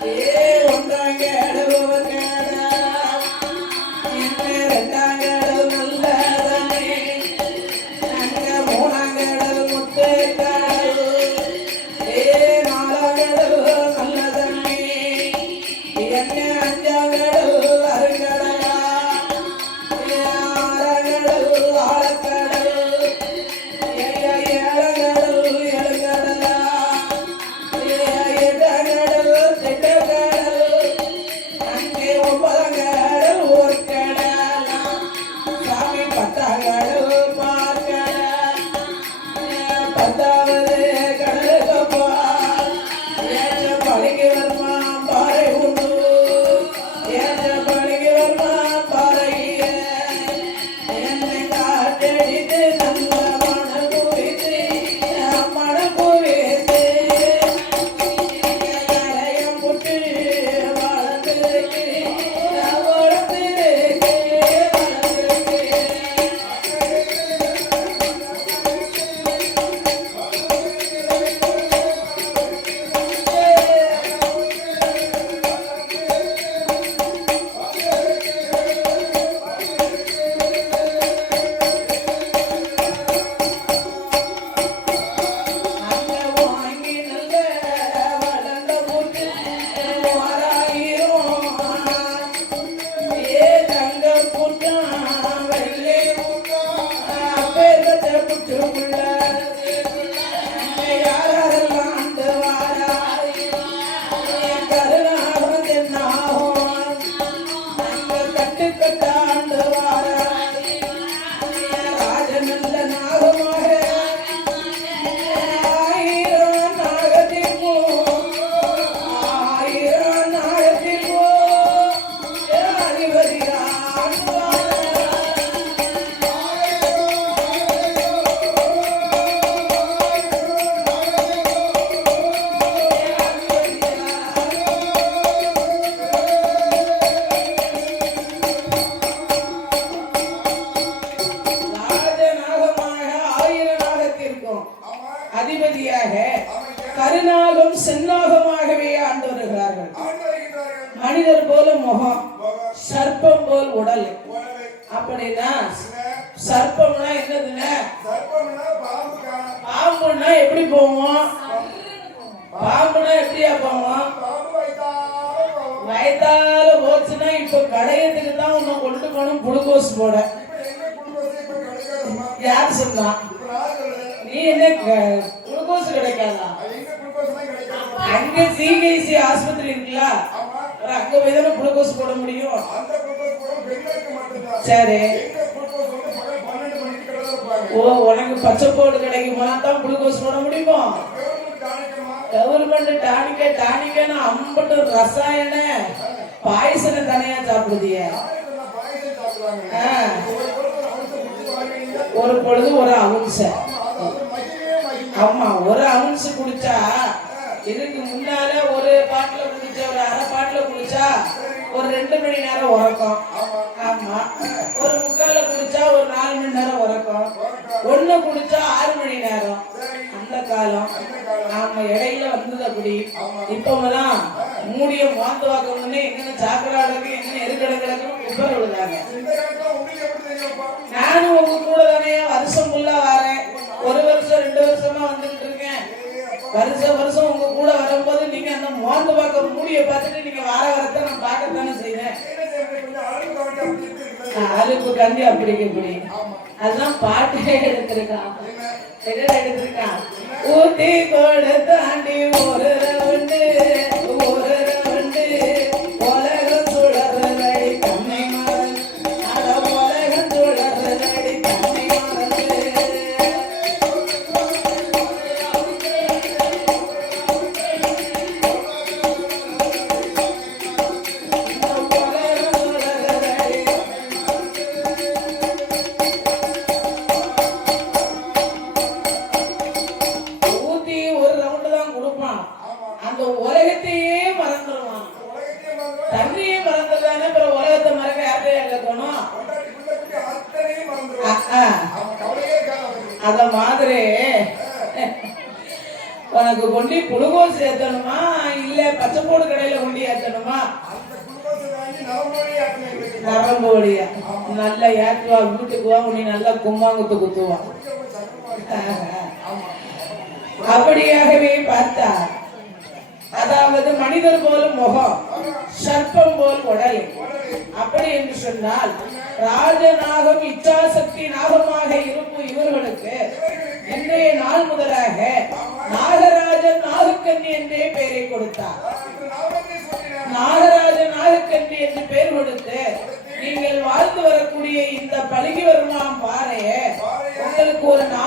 Yeah. கருநாகம் செந்நாகமாகவே ஆண்டு வருகிறார்கள். மனிதர் போல முகம் சர்ப்பம் போல் உடல். அப்படின்னா சர்ப்பம்னா என்னதுன்னா பாம்புன்னா எப்படி போவோம்? பாம்புனா எப்படியா போவோம்? வயதால போச்சுன்னா இப்ப கடையத்துக்கு தான் உன்னை கொண்டு போகணும் குளுக்கோஸ் போட. யார் சொன்னா? நீ என்ன குளுக்கோஸ் கிடைக்காதா? அங்க சிகிசி ஆஸ்பத்திரி இருக்குல்ல? அங்க போய் தானே குளுக்கோஸ் போட முடியும்? சரி. ஓ உனக்கு பச்சைப்போடு கிடைக்குமா தான் குளுக்கோஸ் போட முடியுமா? கவர்மெண்ட் டானிக்க டானிக்கன்னு அம்பட்டு ரசாயன பாய்சனை தனியா சாப்பிடுதிய? ஒரு பொழுது ஒரு அவுன்ஸ் ஆமா ஒரு அவுன்ஸ் குடிச்சா இதுக்கு முன்னால ஒரு பாட்டுல குளிச்சா ஒரு அரை பாட்டுல குளிச்சா ஒரு ரெண்டு மணி நேரம் உறக்கம். ஆமா. ஒரு முக்கால குளிச்சா ஒரு நாலு மணி நேரம் உறக்கம். ஒண்ணு குளிச்சா ஆறு மணி நேரம். அந்த காலம். நாம இடையில வந்தது அப்படி. இப்பவெல்லாம் மூடிய மாத்து வாக்கணும்னு எங்க சாக்கடை அடக்கு எங்க எருக்கடை கிடக்கும் குப்பரை விழுதாங்க. நானும் உங்க கூட தானே வருஷம் ஃபுல்லா வரேன். ஒரு வருஷம் ரெண்டு வருஷமா வந்துகிட்டு இருக்கேன். வருஷம் வருஷம் உங்க மோந்து பார்க்க மூடிய பார்த்துட்டு நீங்க வார வரத்தை நான் பார்க்கத்தானே செய்றேன் அலுப்பு கண்டி அப்படிக்கு இப்படி. அதான் பாட்டே எடுத்திருக்கான். எடுத்திருக்கான்? ஊத்தி கோடு தாண்டி உனக்கு கொண்டு குளுக்கோஸ் ஏத்தணுமா இல்ல பச்சைப்போடு கடையில கொண்டு ஏத்தணுமா? அந்த குடும்பத்தை வாங்கி நவமணி ஆக்கணும் எங்களுக்கு நரம்பு கொடியா நல்லா ஏத்துவா வீட்டுக்கு வா உன்னை நல்லா கும்மாங்குத்து குத்துவா. குடிக்க சட்டமா ஆமா. அப்படியாகவே பார்த்தா அதாவது மனிதர் போல முகம் சர்ப்பம் போல் உடல். அப்படி என்று சொன்னால் ராஜநாகம் இச்சாசக்தி நாகமாக இருக்கும் இவர்களுக்கு இன்றைய நாள் முதலாக cura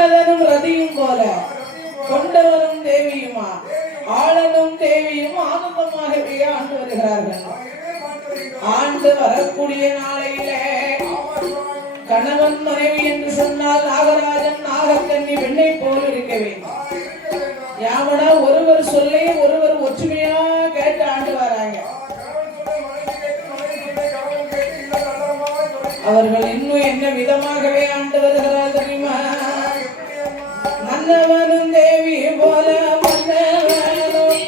மன்னதனும் ரதியும் போல கொண்டவரும் தேவியுமா? ஆளனும் தேவியும் ஆனந்தமாகவே ஆண்டு வருகிறார்கள். ஆண்டு வரக்கூடிய நாளையிலே கணவன் மனைவி என்று சொன்னால் நாகராஜன் நாகக்கண்ணி வெண்ணை போல் இருக்க வேண்டும். யாவனா ஒருவர் சொல்லை ஒருவர் ஒற்றுமையா கேட்டு ஆண்டு வராங்க. அவர்கள் இன்னும் என்ன விதமாகவே ஆண்டு வருகிறார் தெரியுமா? மன்னவனும் தேவி போல மன்னவனும்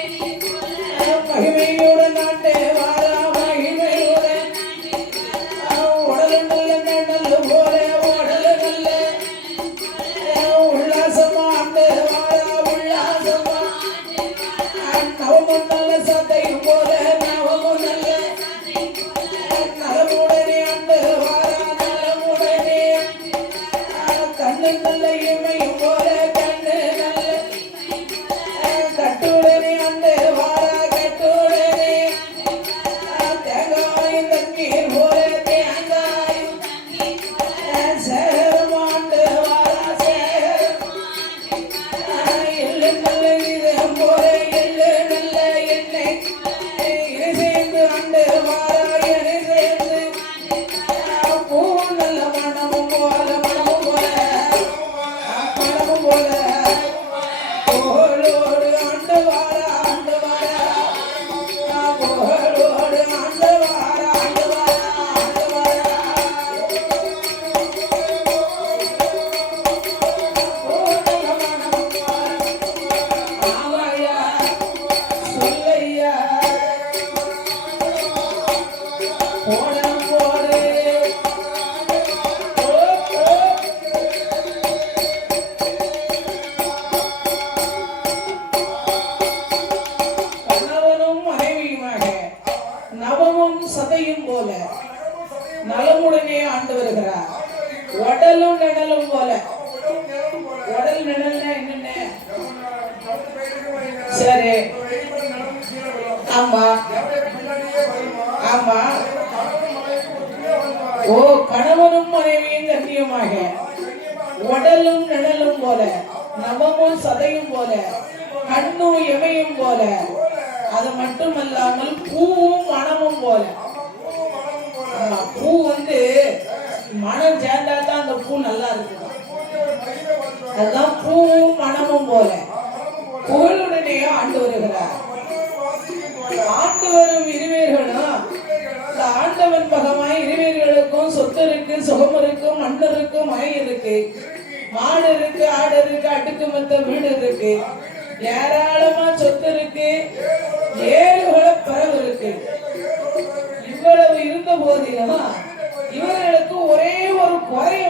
மகிமையுடன் ஆண்டு வாரா மகிமையுடன். உடல் நல்ல நல்ல போல உடல் நல்ல உல்லாசமா. ஆண்டு வாரா உல்லாசமா உடலும் நடலும் போல. உடல் நடல்னா என்னென்ன? சரி. ஆமா. ஆமா. ஓ கணவனும் மனைவியும் கண்ணியமாக. உடலும் நிழலும் போல. நவமும் சதையும் போல. கண்ணும் எமையும் போல. அது மட்டுமல்லாமல் பூவும் மனமும் போல. பூ வந்து மனம் சேர்ந்தா தான் அந்த பூ நல்லா இருக்கும்? அதுதான் பூவும் மனமும் போல. மனமும் ஆண்டு வருகிறார். ஆண்டு வரும் இருவேர்களும் இந்த ஆண்டவன் பகமாய் இருவேர்களுக்கும் சொத்து இருக்கு சுகம் இருக்கு மண் இருக்கு. மழை இருக்கு மாடு இருக்கு ஆடு இருக்கு அடுக்கு மத்த வீடு இருக்கு. ஏராளமா சொத்து இருக்கு. ஏழு குல பறவை இருக்கு. இவ்வளவு இருந்த போதிலும் இவர்களுக்கு ஒரே ஒரு குறைய